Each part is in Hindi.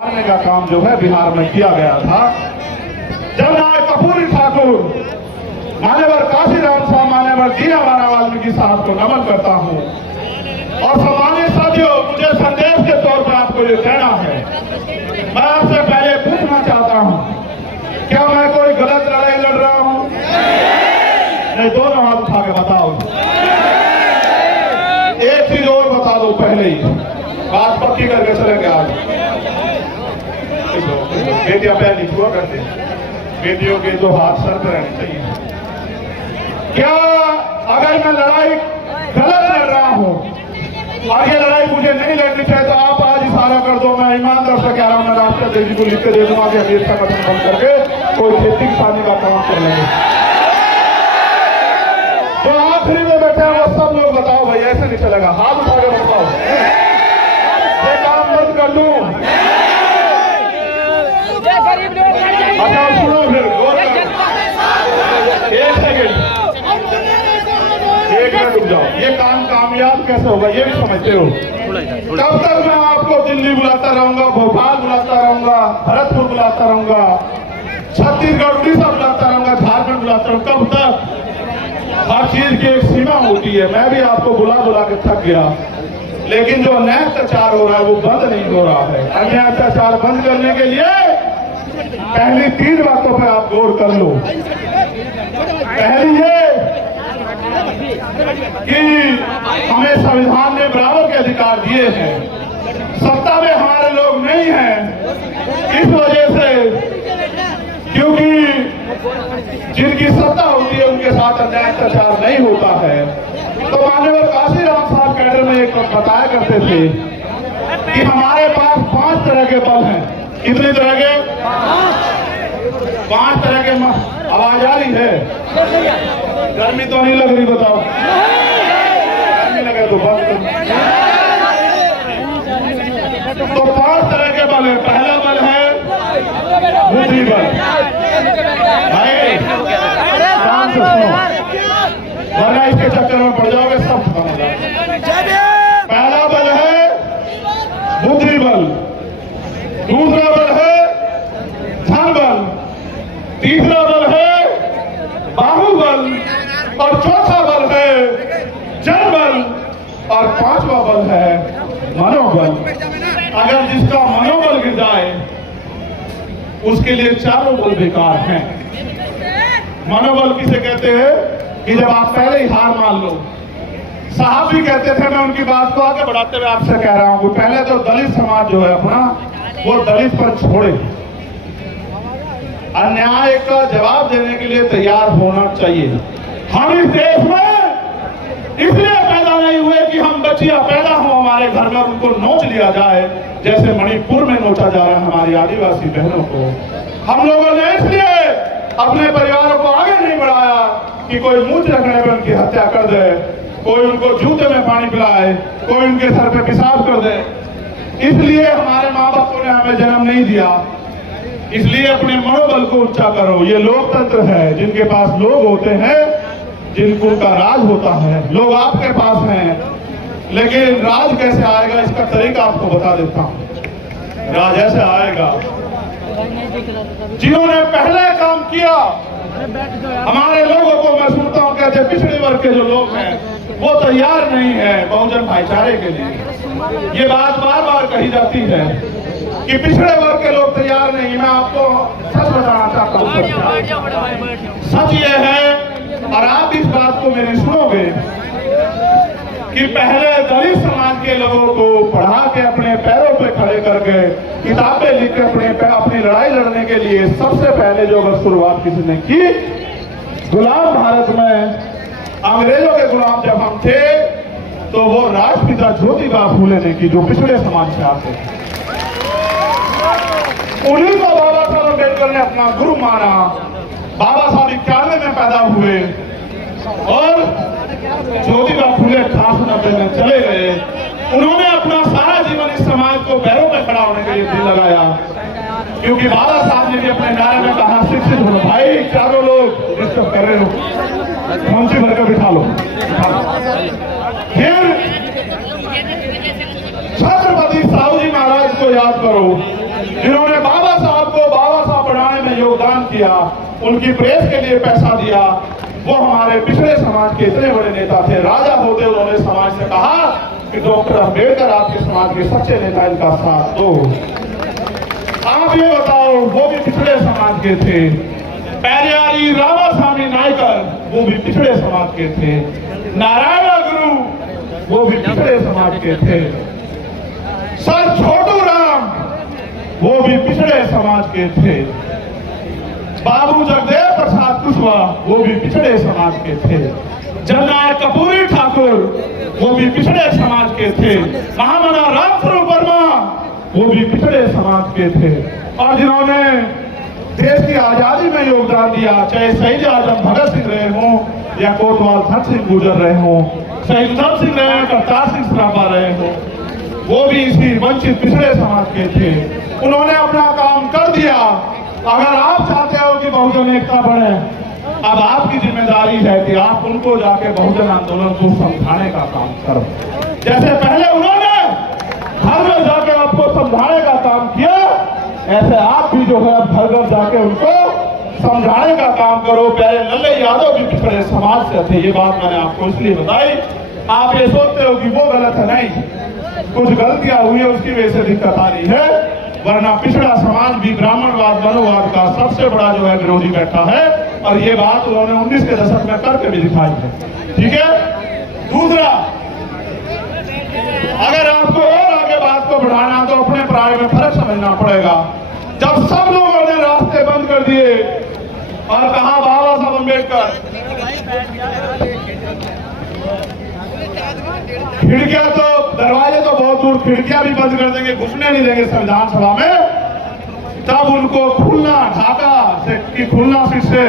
मारने का काम जो है बिहार में किया गया था। जब राय कपूरी ठाकुर, मान्यवर काशीराम साहब, मान्यवर दीनदयाल वाल्मीकि साहब को नमन करता हूँ। और सम्मानित साथियों, मुझे संदेश के तौर पर आपको ये कहना है, मैं आपसे पहले पूछना चाहता हूँ, क्या मैं कोई गलत लड़ाई लड़ रहा हूँ? नहीं, दोनों हाथ उठा के बताओ। एक चीज और बता दो पहले ही, बात पक्की करके चलेंगे। आज बेटियां पैर लिखुआ करते, बेटियों के दो हाथ सर पर रहने चाहिए। क्या अगर मैं लड़ाई गलत लड़ रहा हूं और ये लड़ाई मुझे नहीं लड़नी चाहिए, तो आप आज इशारा कर दो। मैं ईमानदार से कह रहा हूं, मैं राष्ट्रपति जी को लिख के दे दूंगा कि अभी इसका कथन बंद करके कोई खेती किसानी का काम कर लेंगे। तो आखिरी में बैठे हैं वो सब लोग बताओ भाई, ऐसे नहीं चलेगा। हाथ उठा के बताओ, ये काम बंद कर दूं? अच्छा सुनो फिर, एक सेकेंड, एक मिनट रुक जाओ। ये काम कामयाब कैसे होगा ये भी समझते हो? कब तक मैं आपको दिल्ली बुलाता रहूंगा, भोपाल बुलाता रहूंगा, भरतपुर बुलाता रहूंगा, छत्तीसगढ़ उड़ीसा बुलाता रहूंगा, झारखंड बुलाता रहूंगा? कब तक? हर चीज की एक सीमा होती है। मैं भी आपको बुला बुला के थक गया, लेकिन जो अन्याय अत्याचार हो रहा है वो बंद नहीं हो रहा है। अन्याय अत्याचार बंद करने के लिए पहली 3 बातों पर आप गौर कर लो। पहली ये कि हमें संविधान ने बराबर के अधिकार दिए हैं, सत्ता में हमारे लोग नहीं हैं। इस वजह से, क्योंकि जिनकी सत्ता होती है उनके साथ अन्याय अत्याचार नहीं होता है। तो मान्यवर काशीराम साहब कैडर में एक बताया करते थे कि हमारे पास 5 तरह के बल हैं। कितनी तरह के? 5 तरह के। आवाज आ रही है? गर्मी तो नहीं लग रही? बताओ, गर्मी लगे तो बंद करो। तो 5 तरह के बल है। पहला बल है बुद्धि बल। भाई ध्यान से सुनो, वरना इसके चक्कर में पड़ जाओगे, सब खत्म हो जाएगा। पहला बल है बुद्धि बल, दूसरा बल है धन बल, तीसरा बल है बाहुबल, और चौथा बल है जनबल, और 5वां बल है मनोबल। अगर जिसका मनोबल गिर जाए उसके लिए चारों बल बेकार हैं। मनोबल किसे कहते हैं? कि जब आप पहले ही हार मान लो। साहब भी कहते थे, मैं उनकी बात को आगे बढ़ाते हुए आपसे कह रहा हूं कि पहले तो दलित समाज जो है अपना, वो दलित पर छोड़े। अन्याय का जवाब देने के लिए तैयार होना चाहिए। हम इस देश में इसलिए पैदा नहीं हुए कि हम बच्चियां पैदा हो हमारे घर में, उनको नोच लिया जाए जैसे मणिपुर में नोचा जा रहा है हमारी आदिवासी बहनों को। हम लोगों ने इसलिए अपने परिवारों को आगे नहीं बढ़ाया कि कोई मूंछ रखने पर उनकी हत्या कर दे, कोई उनको जूते में पानी पिलाए, कोई उनके सर पे पेशाब कर दे। इसलिए हमारे माँ बापों ने हमें जन्म नहीं दिया। इसलिए अपने मनोबल को ऊंचा करो। ये लोकतंत्र है, जिनके पास लोग होते हैं, जिनको का राज होता है। लोग आपके पास हैं, लेकिन राज कैसे आएगा इसका तरीका आपको बता देता हूं। राज ऐसे आएगा, जिन्होंने पहले काम किया हमारे लोगों को, मैं सुनता हूं कहते पिछड़े वर्ग के जो लोग हैं वो तैयार नहीं है बहुजन भाईचारे के लिए। ये बात बार बार कही जाती है कि पिछड़े वर्ग के लोग तैयार नहीं। मैं आपको सच बताना चाहता हूं, सच ये है, और आप इस बात को मेरी सुनोगे कि पहले दलित समाज के लोगों को पढ़ा के अपने पैरों पे खड़े करके किताबें लिख के अपनी लड़ाई लड़ने के लिए सबसे पहले जो अगर शुरुआत किसी ने की, गुलाम भारत में अंग्रेजों के गुलाम जब हम थे, तो वो राष्ट्रपिता ज्योतिबा फूले ने की, जो पिछड़े समाज से आते हैं। उन्हीं को बाबा साहब अम्बेडकर ने अपना गुरु माना। बाबा साहब 91 में पैदा हुए और ज्योतिबा फूले 1890 में चले गए। उन्होंने अपना सारा जीवन इस समाज को पैरों में खड़ा होने के लिए दिल लगाया, क्योंकit बाबा साहब ने भी अपने नारे में कहा, शिक्षित हो। भाई चारों लोग डिस्टर्ब कर रहे हो, मुंशी भर कर बिठा लो। फिर छत्रपति साहू जी महाराज को याद करो। जिन्होंने बाबा साहब को बाबा साहब बनाने में योगदान किया, उनकी प्रेस के लिए पैसा दिया, वो हमारे पिछड़े समाज के इतने बड़े नेता थे। राजा होते उन्होंने समाज से कहा कि डॉक्टर अम्बेडकर आपके समाज के सच्चे नेता, इनका साथ दो। आप ये बताओ, वो भी पिछड़े समाज के थे। पेरियारी रामास्वामी नायकर, वो भी पिछड़े समाज के थे। नारायण गुरु, वो भी पिछड़े समाज के थे। सर छोटू राम, वो भी पिछड़े समाज के थे। बाबू जगदेव प्रसाद कुशवाहा, वो भी पिछड़े समाज के थे। जननायक कपूरी ठाकुर, वो भी पिछड़े समाज के थे। महामना रामस्वरूप वर्मा, वो भी पिछड़े समाज के थे। और जिन्होंने देश की आजादी में योगदान दिया, चाहे शहीद आजम भगत सिंह रहे हों या कोतवाल धन सिंह गुजर रहे हों, शहीद उधम सिंह रहे हों, करतार सिंह सराभा रहे हों, वो भी इसी वंचित पिछड़े समाज के थे। उन्होंने अपना काम कर दिया। अगर आप चाहते हो कि बहुजन एकता बढ़े, अब आपकी जिम्मेदारी है कि आप उनको जाके बहुजन आंदोलन को समझाने का काम करो। जैसे पहले उन्होंने घर में जाके आपको समझाने का काम किया, ऐसे आप भी जो है घर घर जाके उनको समझाने का काम करो। प्यारे लल्ले यादव भी पिछड़े समाज से थे, ये बात मैंने आपको इसलिए बताई। आप ये सोचते हो कि वो गलत है, नहीं, कुछ गलतियां हुई है, उसकी वजह से दिक्कत आ रही है। वरना पिछड़ा समाज भी ब्राह्मणवाद मनुवाद का सबसे बड़ा जो है विरोधी बैठा है, और ये बात उन्होंने 19 के दशक में करके भी दिखाई है। ठीक है। दूसरा, अगर आपको और आगे बात को बढ़ाना तो अपने पराये में फर्क समझना पड़ेगा। जब सब लोगों ने रास्ते बंद कर दिए और कहा बाबा साहब अम्बेडकर, खिड़कियां तो, दरवाजे तो बहुत दूर, खिड़कियां भी बंद कर देंगे, घुसने नहीं देंगे संविधान सभा में, तब उनको खुलना ढाका से खुलना सीट से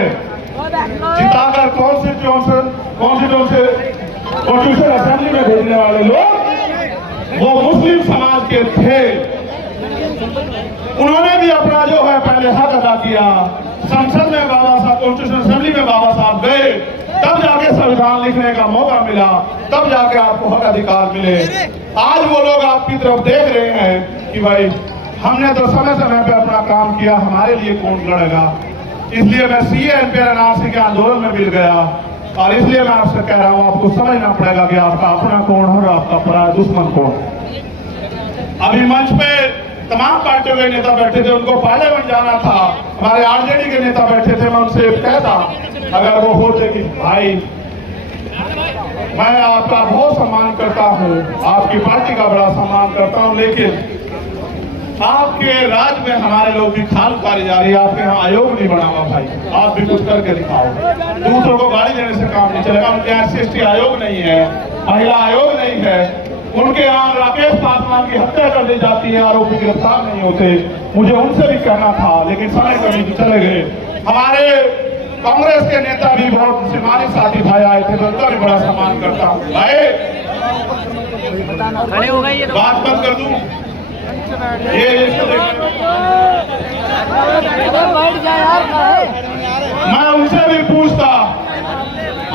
जिताकर कॉन्स्टिट्यूशन असेंबली में भेजने वाले लोग वो मुस्लिम समाज के थे। उन्होंने भी अपना जो है पहले हक अदा किया। संसद में बाबा साहब, कॉन्स्टिट्यूशन असेंबली में बाबा साहब गए, तब जाके संविधान लिखने का मौका मिला, तब जाके आपको हक अधिकार मिले। आज वो लोग आपकी तरफ देख रहे हैं कि भाई हमने तो समय समय पे अपना काम किया, हमारे लिए कौन लड़ेगा। इसलिए मैं सीए एनपीआर एनआरसी के आंदोलन में मिल गया, और इसलिए मैं आपसे कह रहा हूं, आपको समझना पड़ेगा कि आपका अपना कौन है और आपका पराया दुश्मन कौन। अभी मंच पे तमाम पार्टियों के नेता बैठे थे, उनको पार्लियामेंट जाना था। हमारे आरजेडी के नेता बैठे थे, मैं उनसे कहता अगर वो होते कि भाई मैं आपका बहुत सम्मान करता हूं, आपकी पार्टी का बड़ा सम्मान करता हूं, लेकिन आपके राज में हमारे लोग भी खाल उतारी जा रही है, आपके यहाँ आयोग नहीं बना हुआ भाई, आप भी कुछ करके दिखाओ। दूसरों को गाड़ी देने से काम नहीं चलेगा। उनके यहाँ SC आयोग नहीं है, महिला आयोग नहीं है, उनके यहाँ राकेश पासवान की हत्या कर दी जाती है, आरोपी गिरफ्तार नहीं होते। मुझे उनसे भी कहना था, लेकिन समय कमी तो चले गए। हमारे कांग्रेस के नेता भी बहुत सिमानी साथी भाई आए थे, तो उनका भी बड़ा सम्मान करता हूँ। भाई बात बंद कर दूं, मैं उनसे भी पूछता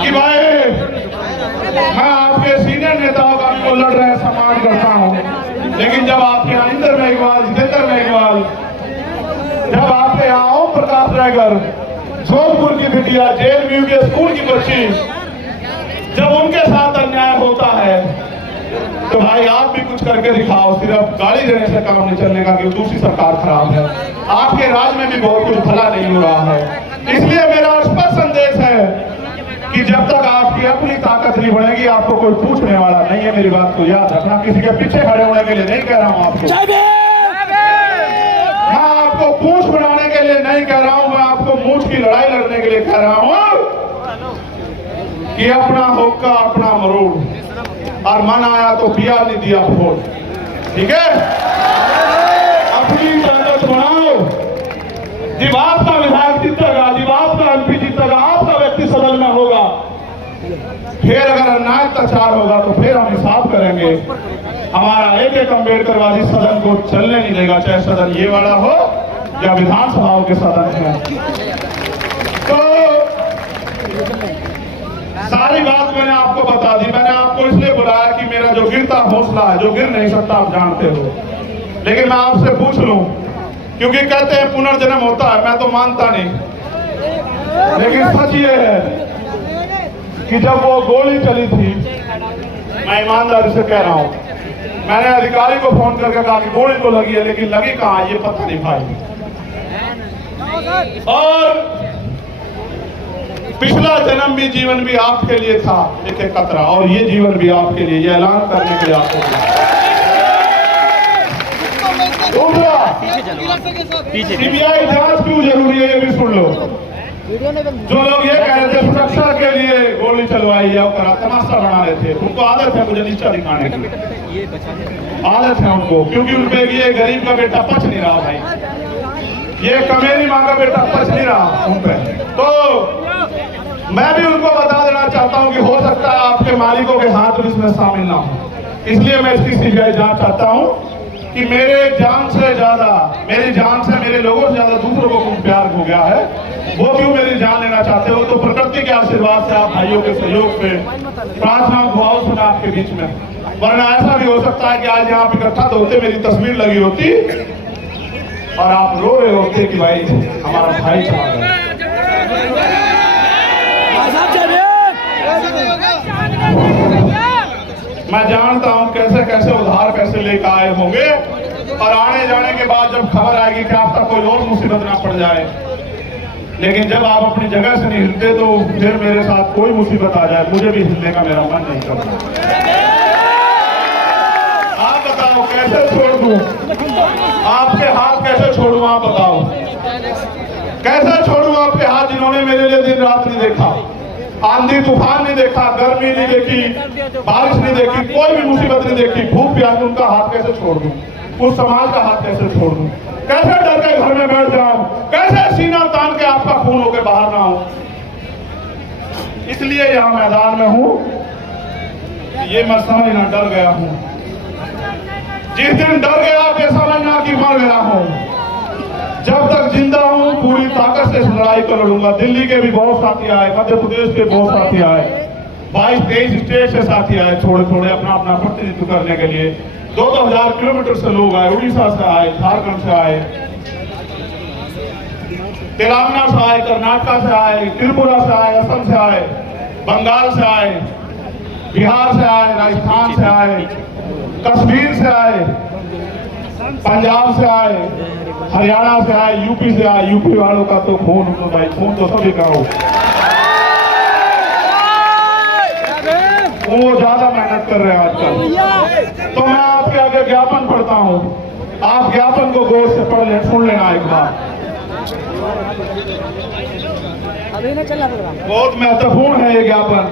कि भाई मैं आपके सीनियर नेताओं का भी लड़ रहे हैं, सम्मान करता हूं, लेकिन जब आपके यहाँ इंदर मेघवाल, जितेंद्र मेघवाल, जब आपके यहाँ ओम प्रकाश रायगर, जोधपुर की बिटिया, JNU के स्कूल की बच्ची, जब उनके साथ अन्याय होता है तो भाई आप भी कुछ करके दिखाओ। सिर्फ गाली देने से काम नहीं चलने का, क्योंकि दूसरी सरकार खराब है, आपके राज में भी बहुत कुछ भला नहीं हो रहा है। इसलिए मेरा स्पष्ट संदेश है कि जब तक आपकी अपनी ताकत नहीं बढ़ेगी, आपको कोई पूछने वाला नहीं है। मेरी बात को याद रखना, किसी के पीछे खड़े होने के लिए नहीं कह रहा हूं आपको, मैं आपको पूछ बनाने के लिए नहीं कह रहा हूं, मैं आपको मूछ की लड़ाई लड़ने के लिए कह रहा हूं कि अपना होका अपना मरोड़, और मन आया तो पिया नहीं दिया वोट। ठीक है, अपनी ताकत बढ़ाओ। जब आपका विधायक जीतेगा, जब आपका MP जीतेगा, आपका व्यक्ति सदन में होगा, फिर अगर अन्याय अत्याचार होगा तो फिर हम हिसाब करेंगे। हमारा एक अम्बेडकरवादी सदन को चलने नहीं देगा, चाहे सदन ये वाला हो या विधानसभाओं के सदन है। तो सारी बात मैंने आपको बता दी। मैंने आपको इसलिए बुलाया कि मेरा जो गिरता हौसला है, जो गिर नहीं सकता, आप जानते हो, लेकिन मैं आपसे पूछ लूं, क्योंकि कहते हैं पुनर्जन्म होता है, मैं तो मानता नहीं, लेकिन सच ये है कि जब वो गोली चली थी, मैं ईमानदारी से कह रहा हूं, मैंने अधिकारी को फोन करके कहा कि गोली तो लगी है, लेकिन लगी कहां ये पता नहीं भाई। और पिछला जन्म भी जीवन भी आपके लिए था एक खतरा, और ये जीवन भी आपके लिए, ये ऐलान करने के लिए आपको। दूसरा, सीबीआई जांच क्यों जरूरी है ये भी सुन लो। जो लोग ये कह रहे थे सुरक्षा के लिए गोली चलवाई या तमाशा बना रहे थे, उनको आदत है मुझे नीचा दिखाने की, आदत है उनको, क्योंकि उनपे ये गरीब का बेटा पच नहीं रहा भाई, ये कमेरी माँ का बेटा पच नहीं रहा उन पे। तो मैं भी उनको बता देना चाहता हूं कि हो सकता है आपके मालिकों के हाथ इसमें शामिल ना हो, इसलिए मैं इसकी सीबीआई जांच चाहता हूं कि मेरी जान से मेरे लोगों से ज्यादा दूसरों को प्यार हो गया है, वो क्यों मेरी जान लेना चाहते हो। तो प्रकृति के आशीर्वाद से, आप भाइयों के सहयोग से, प्रार्थना दुआओं से मैं आपके बीच में, वरना ऐसा भी हो सकता है कि आज यहाँ पे इकट्ठा तो होते, मेरी तस्वीर लगी होती और आप रो रहे होते कि भाई हमारा भाई चला गया। मैं जानता हूं कैसे कैसे उधार पैसे लेकर आए होंगे, और आने जाने के बाद जब खबर आएगी कि आपका कोई और मुसीबत ना पड़ जाए, लेकिन जब आप अपनी जगह से नहीं हिलते तो फिर मेरे साथ कोई मुसीबत आ जाए, मुझे भी हिलने का मेरा मन नहीं करता। आप बताओ कैसे छोड़ दूं, आपके हाथ कैसे छोड़ूं, आप बताओ कैसे छोड़ूं आपके हाथ जिन्होंने मेरे लिए दिन रात नहीं देखा, आंधी तूफान नहीं देखा, गर्मी नहीं देखी, बारिश नहीं देखी, कोई भी मुसीबत नहीं देखी, भूख प्यास, उनका हाथ कैसे छोड़ दूं, उस समाज का हाथ कैसे छोड़ दूं, कैसे डर के घर में बैठ जाऊं, कैसे सीना तान के आपका खून होकर बाहर ना हो। इसलिए यहां मैदान में हूं, ये मैं समझना डर गया हूं, जिस दिन डर गया आप ये समझना कि मर गया हूं। जब तक जिंदा हूं पूरी ताकत से इस लड़ाई को लड़ूंगा। दिल्ली के भी बहुत साथी आए, मध्य प्रदेश के बहुत साथी आए, 22-23 स्टेट से साथी आए, थोड़े थोड़े अपना अपना प्रतिनिधित्व करने के लिए। 2-2 हजार किलोमीटर से लोग आए, उड़ीसा से आए, झारखंड से आए, तेलंगाना से आए, कर्नाटक से आए, त्रिपुरा से आए, असम से आए, बंगाल से आए, बिहार से आए, राजस्थान से आए, कश्मीर से आए, पंजाब से आए, हरियाणा से आए, यूपी से आए। यूपी वालों का तो खून भाई, खून तो सभी का हो, वो ज्यादा मेहनत कर रहे हैं आजकल। तो मैं आपके आगे ज्ञापन पढ़ता हूं, आप ज्ञापन को गौर से पढ़ ले, सुन लेना एक बार। बहुत महत्वपूर्ण है ये ज्ञापन।